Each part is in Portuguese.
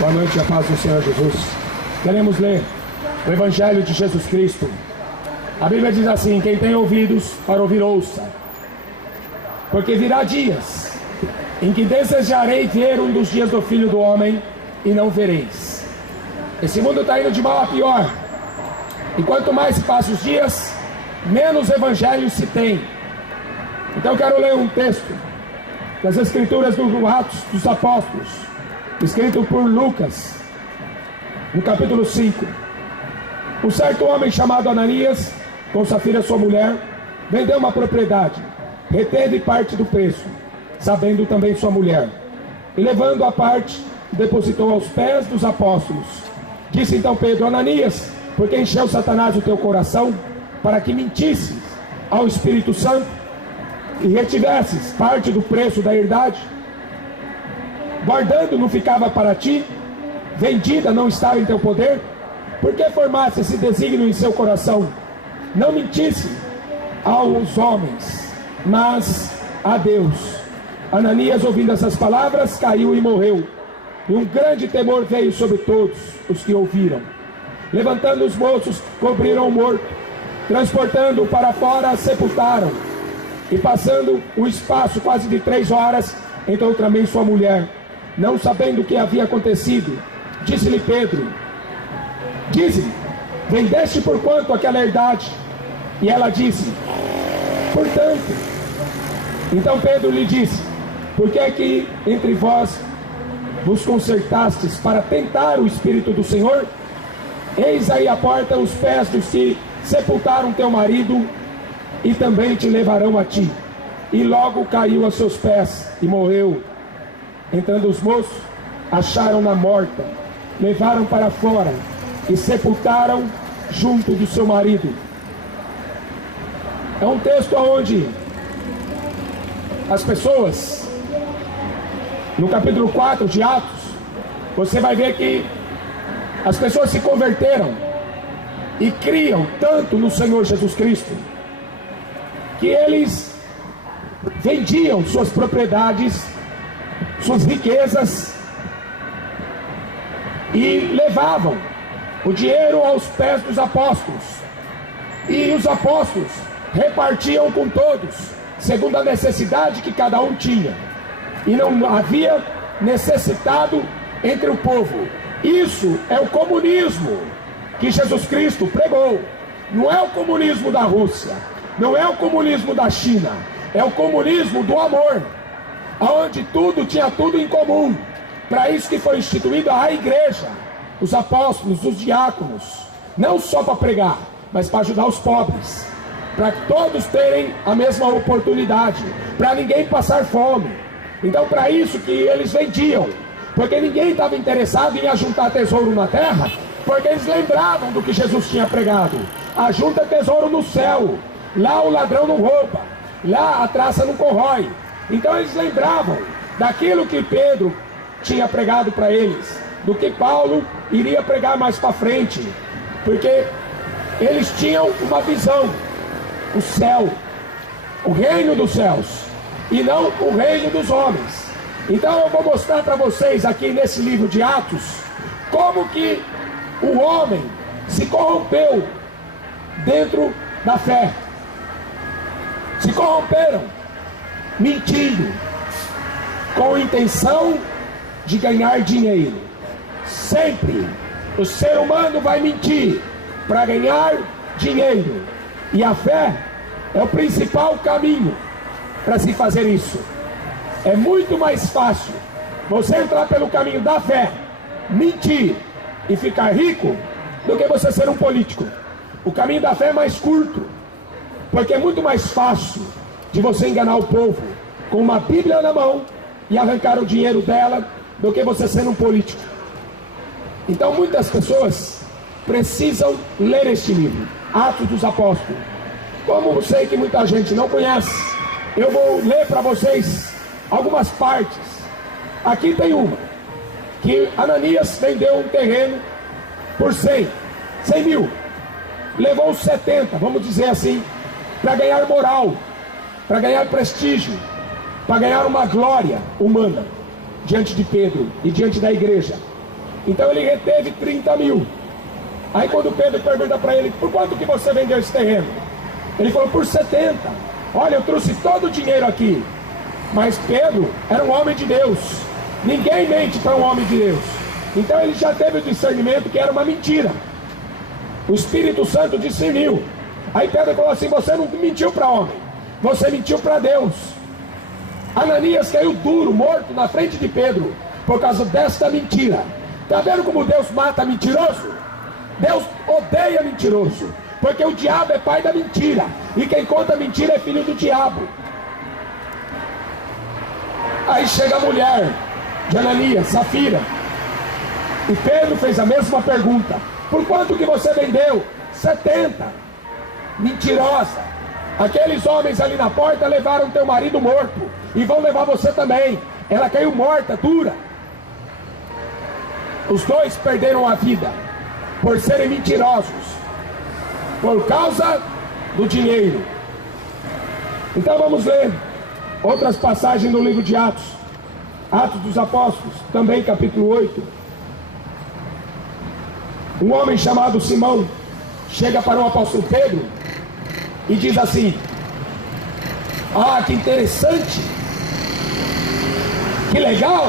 Boa noite, a paz do Senhor Jesus. Queremos ler o Evangelho de Jesus Cristo. A Bíblia diz assim: quem tem ouvidos para ouvir, ouça. Porque virá dias em que desejarei ver um dos dias do Filho do Homem, e não vereis. Esse mundo está indo de mal a pior. E quanto mais se passam os dias, menos evangelho se tem. Então eu quero ler um texto das Escrituras do Atos dos Apóstolos, escrito por Lucas, no capítulo 5. Um certo homem chamado Ananias, com Safira sua mulher, vendeu uma propriedade, reteve parte do preço, sabendo também sua mulher, e levando a parte, depositou aos pés dos apóstolos. Disse então Pedro: Ananias, por que encheu Satanás o teu coração, para que mentisses ao Espírito Santo, e retivesses parte do preço da herdade? Guardando não ficava para ti, vendida não estava em teu poder? Por que formasse esse desígnio em seu coração? Não mentisse aos homens, mas a Deus. Ananias, ouvindo essas palavras, caiu e morreu. E um grande temor veio sobre todos os que ouviram. Levantando os moços, cobriram o morto, transportando-o para fora, sepultaram. E passando o espaço quase de 3 horas, entrou também sua mulher. Não sabendo o que havia acontecido, disse-lhe Pedro: dize-me, vendeste por quanto aquela herdade? E ela disse: por tanto. Então Pedro lhe disse: por que é que entre vós vos concertastes para tentar o Espírito do Senhor? Eis aí à porta os pés dos que sepultaram teu marido, e também te levarão a ti. E logo caiu a seus pés e morreu. Entrando os moços, acharam-na morta, levaram para fora e sepultaram junto do seu marido. É um texto onde as pessoas, no capítulo 4 de Atos, você vai ver que as pessoas se converteram e criam tanto no Senhor Jesus Cristo, que eles vendiam suas propriedades, suas riquezas, e levavam o dinheiro aos pés dos apóstolos. E os apóstolos repartiam com todos, segundo a necessidade que cada um tinha. E não havia necessitado entre o povo. Isso é o comunismo que Jesus Cristo pregou. Não é o comunismo da Rússia, não é o comunismo da China, é o comunismo do amor, onde tudo tinha tudo em comum. Para isso que foi instituída a igreja, os apóstolos, os diáconos, não só para pregar, mas para ajudar os pobres, para todos terem a mesma oportunidade, para ninguém passar fome. Então, para isso que eles vendiam, porque ninguém estava interessado em ajuntar tesouro na terra, porque eles lembravam do que Jesus tinha pregado: ajunta tesouro no céu, lá o ladrão não rouba, lá a traça não corrói. Então eles lembravam daquilo que Pedro tinha pregado para eles, do que Paulo iria pregar mais para frente, porque eles tinham uma visão: o céu, o reino dos céus, e não o reino dos homens. Então eu vou mostrar para vocês aqui nesse livro de Atos, como que o homem se corrompeu dentro da fé. Se corromperam mentindo, com intenção de ganhar dinheiro. Sempre o ser humano vai mentir para ganhar dinheiro, e a fé é o principal caminho para se fazer isso. É muito mais fácil você entrar pelo caminho da fé, mentir e ficar rico, do que você ser um político. O caminho da fé é mais curto, porque é muito mais fácil de você enganar o povo com uma Bíblia na mão e arrancar o dinheiro dela, do que você ser um político. Então muitas pessoas precisam ler este livro, Atos dos Apóstolos. Como eu sei que muita gente não conhece, eu vou ler para vocês algumas partes. Aqui tem uma, que Ananias vendeu um terreno por 100 mil, levou 70, vamos dizer assim, para ganhar moral, para ganhar prestígio, para ganhar uma glória humana diante de Pedro e diante da igreja. Então ele reteve 30 mil. Aí quando Pedro pergunta para ele, por quanto que você vendeu esse terreno? Ele falou, por 70. Olha, eu trouxe todo o dinheiro aqui. Mas Pedro era um homem de Deus. Ninguém mente para um homem de Deus. Então ele já teve o discernimento que era uma mentira. O Espírito Santo discerniu. Aí Pedro falou assim, você não mentiu para homem, você mentiu para Deus. Ananias caiu duro, morto na frente de Pedro, por causa desta mentira. Está vendo como Deus mata mentiroso? Deus odeia mentiroso, porque o diabo é pai da mentira, e quem conta mentira é filho do diabo. Aí chega a mulher de Ananias, Safira, e Pedro fez a mesma pergunta, por quanto que você vendeu? 70. Mentirosa. Aqueles homens ali na porta levaram teu marido morto, e vão levar você também. Ela caiu morta, dura. Os dois perderam a vida por serem mentirosos, por causa do dinheiro. Então vamos ler outras passagens no livro de Atos. Atos dos Apóstolos, também capítulo 8. Um homem chamado Simão chega para o apóstolo Pedro e diz assim, ah, que interessante, que legal,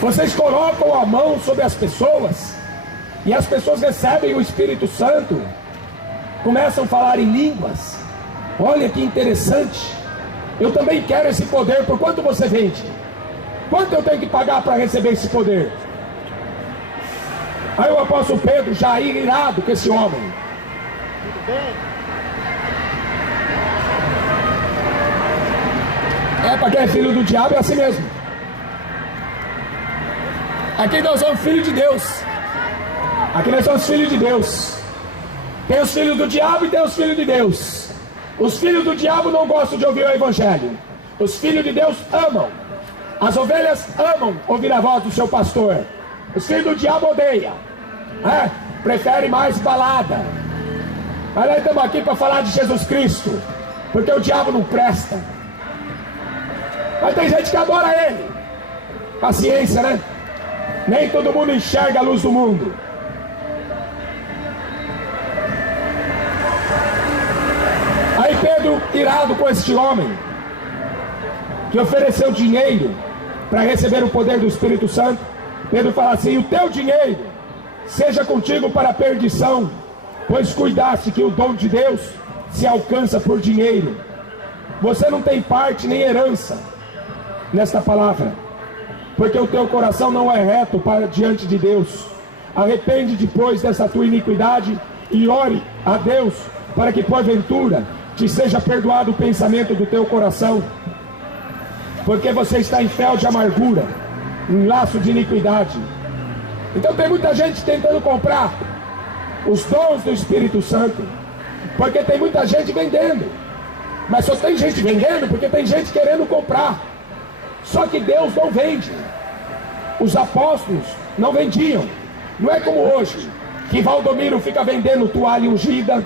vocês colocam a mão sobre as pessoas e as pessoas recebem o Espírito Santo, começam a falar em línguas. Olha que interessante, eu também quero esse poder. Por quanto você vende? Quanto eu tenho que pagar para receber esse poder? Aí o apóstolo Pedro, já irado com esse homem, tudo bem? É, para quem é filho do diabo é assim mesmo. Aqui nós somos filhos de Deus. Aqui nós somos filhos de Deus. Tem os filhos do diabo e tem os filhos de Deus. Os filhos do diabo não gostam de ouvir o evangelho. Os filhos de Deus amam. As ovelhas amam ouvir a voz do seu pastor. Os filhos do diabo odeiam. Preferem mais balada. Mas nós estamos aqui para falar de Jesus Cristo, porque o diabo não presta. Mas tem gente que adora ele. Paciência, né? Nem todo mundo enxerga a luz do mundo. Aí Pedro, irado com este homem, que ofereceu dinheiro para receber o poder do Espírito Santo, Pedro fala assim, o teu dinheiro seja contigo para a perdição, pois cuidaste que o dom de Deus se alcança por dinheiro. Você não tem parte nem herança nesta palavra, porque o teu coração não é reto para diante de Deus. Arrepende depois dessa tua iniquidade e ore a Deus para que porventura te seja perdoado o pensamento do teu coração, porque você está em fel de amargura, em laço de iniquidade. Então tem muita gente tentando comprar os dons do Espírito Santo, porque tem muita gente vendendo. Mas só tem gente vendendo porque tem gente querendo comprar. Só que Deus não vende. Os apóstolos não vendiam. Não é como hoje, que Valdomiro fica vendendo toalha ungida,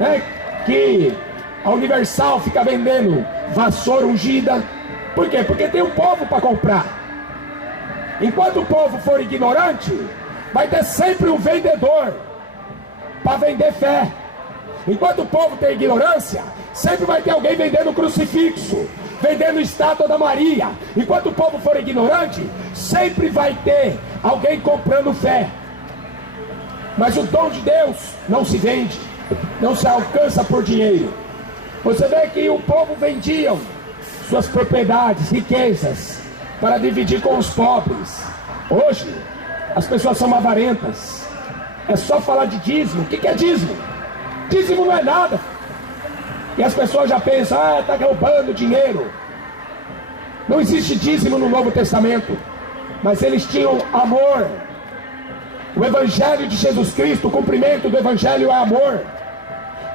né? Que a Universal fica vendendo vassoura ungida. Por quê? Porque tem um povo para comprar. Enquanto o povo for ignorante, vai ter sempre um vendedor para vender fé. Enquanto o povo tem ignorância, sempre vai ter alguém vendendo crucifixo, vendendo estátua da Maria. Enquanto o povo for ignorante, sempre vai ter alguém comprando fé. Mas o dom de Deus não se vende, não se alcança por dinheiro. Você vê que o povo vendiam suas propriedades, riquezas, para dividir com os pobres. Hoje, as pessoas são avarentas. É só falar de dízimo. O que é dízimo? Dízimo não é nada. E as pessoas já pensam, está roubando dinheiro. Não existe dízimo no Novo Testamento. Mas eles tinham amor. O Evangelho de Jesus Cristo, o cumprimento do Evangelho é amor.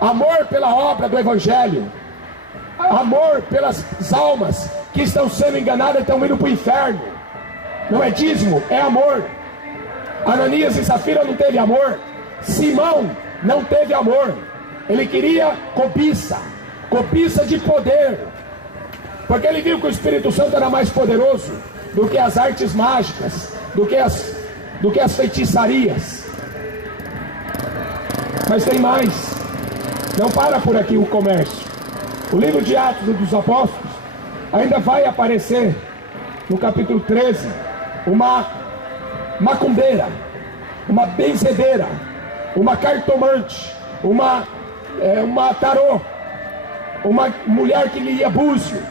Amor pela obra do Evangelho. Amor pelas almas que estão sendo enganadas e estão indo para o inferno. Não é dízimo, é amor. Ananias e Safira não teve amor. Simão não teve amor. Ele queria cobiça, cobiça de poder, porque ele viu que o Espírito Santo era mais poderoso do que as artes mágicas, do que as feitiçarias. Mas tem mais. Não para por aqui o comércio. O livro de Atos dos Apóstolos ainda vai aparecer no capítulo 13 uma macumbeira, uma benzedeira, uma cartomante, uma tarô, uma mulher que lia búzio.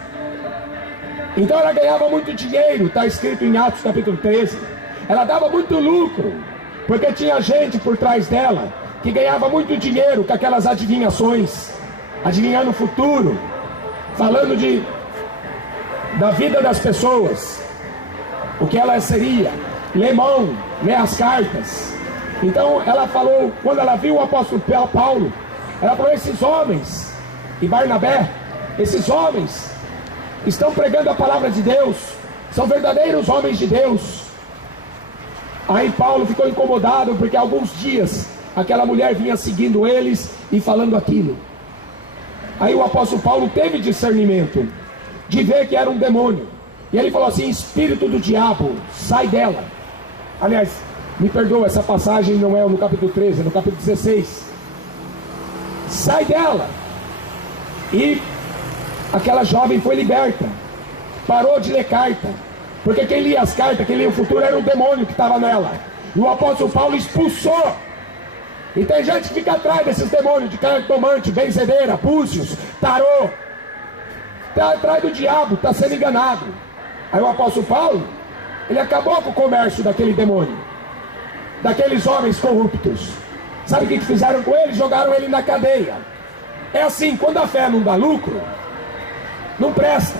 Então ela ganhava muito dinheiro, está escrito em Atos capítulo 13. Ela dava muito lucro, porque tinha gente por trás dela que ganhava muito dinheiro com aquelas adivinhações, adivinhando o futuro, falando da vida das pessoas, o que ela seria, lê mão, lê as cartas. Então ela falou, quando ela viu o apóstolo Paulo, ela falou: esses homens, e Barnabé, esses homens estão pregando a palavra de Deus, são verdadeiros homens de Deus. Aí Paulo ficou incomodado, porque há alguns dias aquela mulher vinha seguindo eles e falando aquilo. Aí o apóstolo Paulo teve discernimento de ver que era um demônio, e ele falou assim: espírito do diabo, sai dela. Aliás, me perdoa, essa passagem não é no capítulo 13, é no capítulo 16. Sai dela. E aquela jovem foi liberta, parou de ler carta, porque quem lia as cartas, quem lia o futuro, era o demônio que estava nela. E o apóstolo Paulo expulsou. E tem gente que fica atrás desses demônios de cartomante, benzedeira, búzios, tarô, está atrás do diabo, está sendo enganado. Aí o apóstolo Paulo, ele acabou com o comércio daquele demônio, daqueles homens corruptos. Sabe o que fizeram com ele? Jogaram ele na cadeia. É assim, quando a fé não dá lucro, não presta.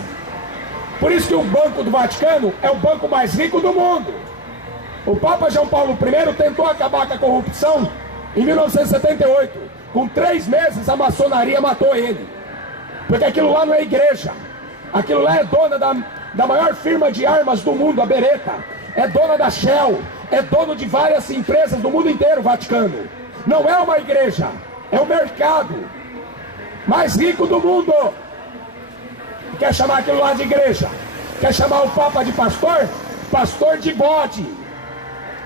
Por isso que o Banco do Vaticano é o banco mais rico do mundo. O Papa João Paulo I tentou acabar com a corrupção em 1978. Com 3 meses a maçonaria matou ele, porque aquilo lá não é igreja. Aquilo lá é dona da maior firma de armas do mundo, a Beretta. É dona da Shell, é dono de várias empresas do mundo inteiro, o Vaticano. Não é uma igreja, é o mercado mais rico do mundo. Quer chamar aquilo lá de igreja? Quer chamar o Papa de pastor? Pastor de bode.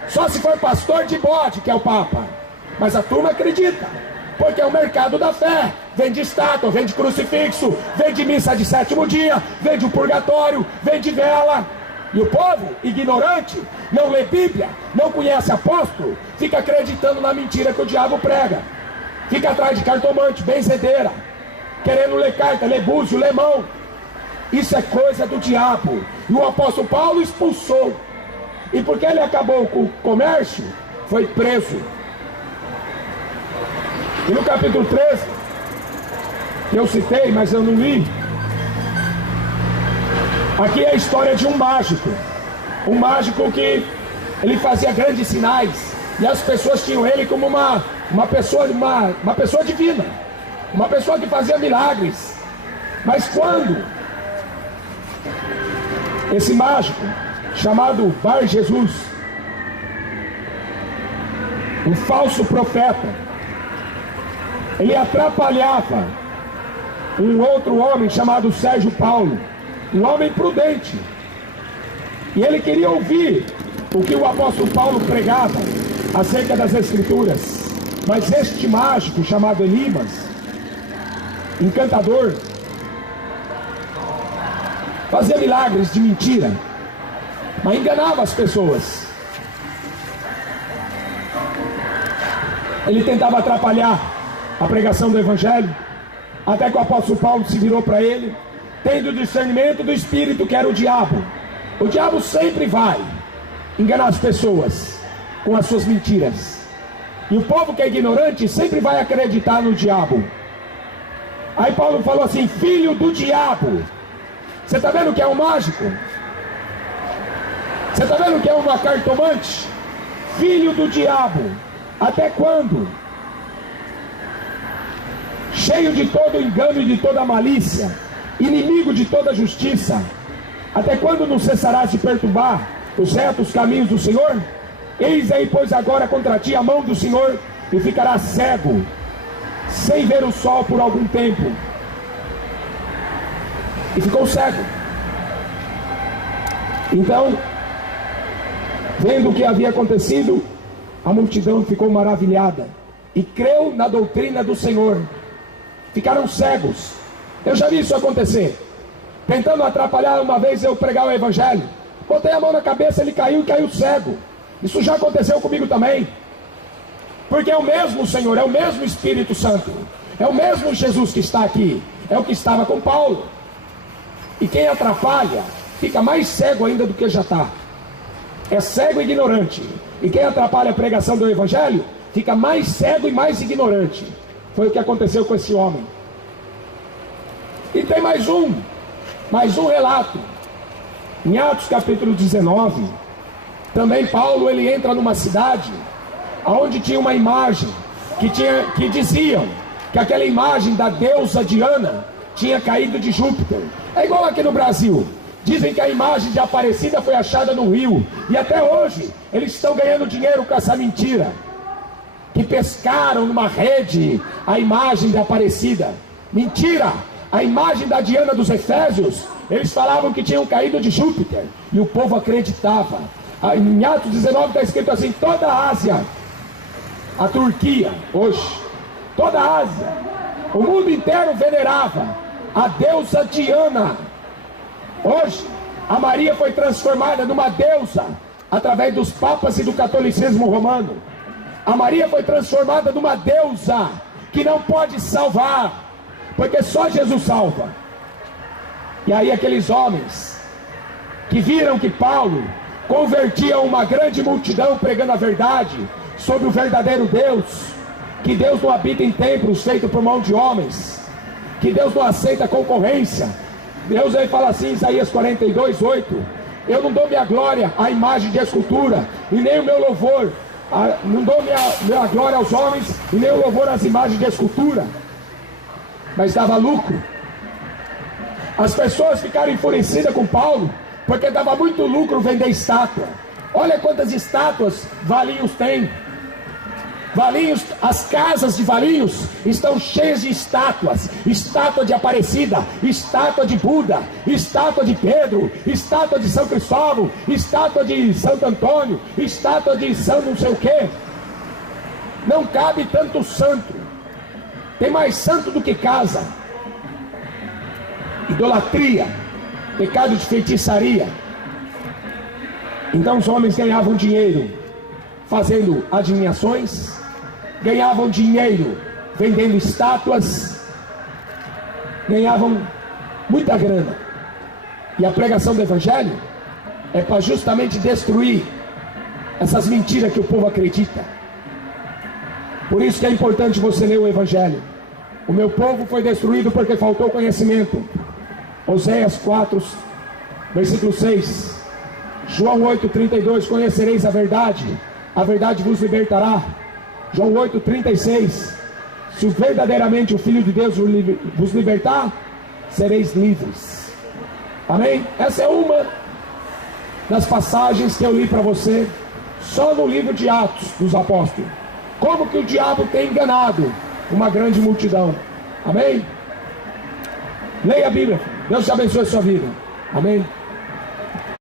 Só se for pastor de bode que é o Papa. Mas a turma acredita, porque é o mercado da fé. Vende estátua, vende crucifixo, vende missa de 7º dia, vende o purgatório, vende vela. E o povo, ignorante, não lê Bíblia, não conhece apóstolo, fica acreditando na mentira que o diabo prega. Fica atrás de cartomante, benzedeira, querendo ler carta, ler búzio, ler mão. Isso é coisa do diabo. E o apóstolo Paulo expulsou. E porque ele acabou com o comércio, foi preso. E no capítulo 13, que eu citei, mas eu não li, aqui é a história de um mágico. Um mágico que ele fazia grandes sinais, e as pessoas tinham ele como uma pessoa divina, uma pessoa que fazia milagres. Mas quando esse mágico, chamado Bar Jesus, um falso profeta, ele atrapalhava um outro homem chamado Sérgio Paulo, um homem prudente, e ele queria ouvir o que o apóstolo Paulo pregava acerca das Escrituras. Mas este mágico chamado Elimas, encantador, fazia milagres de mentira, mas enganava as pessoas. Ele tentava atrapalhar a pregação do Evangelho, até que o apóstolo Paulo se virou para ele, tendo o discernimento do Espírito, que era o diabo. O diabo sempre vai enganar as pessoas com as suas mentiras, e o povo que é ignorante sempre vai acreditar no diabo. Aí Paulo falou assim: filho do diabo. Você está vendo que é um mágico? Você está vendo que é uma cartomante? Filho do diabo. Até quando? Cheio de todo engano e de toda malícia, inimigo de toda justiça, até quando não cessarás de perturbar os retos caminhos do Senhor? Eis aí, pois, agora contra ti a mão do Senhor, e ficarás cego, sem ver o sol por algum tempo. E ficou cego. Então, vendo o que havia acontecido, a multidão ficou maravilhada e creu na doutrina do Senhor. Ficaram cegos. Eu já vi isso acontecer. Tentando atrapalhar uma vez eu pregar o evangelho, botei a mão na cabeça, ele caiu e caiu cego. Isso já aconteceu comigo também. Porque é o mesmo Senhor, é o mesmo Espírito Santo, é o mesmo Jesus que está aqui, é o que estava com Paulo. E quem atrapalha fica mais cego ainda do que já está. É cego e ignorante. E quem atrapalha a pregação do evangelho fica mais cego e mais ignorante. Foi o que aconteceu com esse homem. E tem mais um relato. Em Atos capítulo 19, também Paulo ele entra numa cidade onde tinha uma imagem que diziam que aquela imagem da deusa Diana tinha caído de Júpiter. É igual aqui no Brasil. Dizem que a imagem de Aparecida foi achada no rio. E até hoje eles estão ganhando dinheiro com essa mentira. Que pescaram numa rede a imagem de Aparecida. Mentira! A imagem da Diana dos Efésios, eles falavam que tinham caído de Júpiter. E o povo acreditava. Em Atos 19 está escrito assim: toda a Ásia, a Turquia, hoje, toda a Ásia, o mundo inteiro venerava a deusa Diana. Hoje, a Maria foi transformada numa deusa através dos papas e do catolicismo romano. A Maria foi transformada numa deusa que não pode salvar, porque só Jesus salva. E aí aqueles homens que viram que Paulo convertia uma grande multidão pregando a verdade sobre o verdadeiro Deus, que Deus não habita em templos feitos por mão de homens, que Deus não aceita concorrência. Deus aí fala assim, Isaías 42:8: eu não dou minha glória à imagem de escultura, e nem o meu louvor, não dou minha glória aos homens, e nem o louvor às imagens de escultura. Mas dava lucro. As pessoas ficaram enfurecidas com Paulo, porque dava muito lucro vender estátua. Olha quantas estátuas Valinhos tem. Valinhos, as casas de Valinhos estão cheias de estátuas. Estátua de Aparecida, estátua de Buda, estátua de Pedro, estátua de São Cristóvão, estátua de Santo Antônio, estátua de São não sei o que. Não cabe tanto santo. Tem mais santo do que casa. Idolatria, pecado de feitiçaria. Então os homens ganhavam dinheiro fazendo adivinhações, ganhavam dinheiro vendendo estátuas, ganhavam muita grana. E a pregação do evangelho é para justamente destruir essas mentiras que o povo acredita. Por isso que é importante você ler o evangelho. O meu povo foi destruído porque faltou conhecimento. Oséias 4, versículo 6. João 8:32, conhecereis a verdade vos libertará. João 8:36, se verdadeiramente o Filho de Deus vos libertar, sereis livres. Amém? Essa é uma das passagens que eu li para você, só no livro de Atos dos Apóstolos. Como que o diabo tem enganado uma grande multidão. Amém? Leia a Bíblia. Deus te abençoe a sua vida. Amém?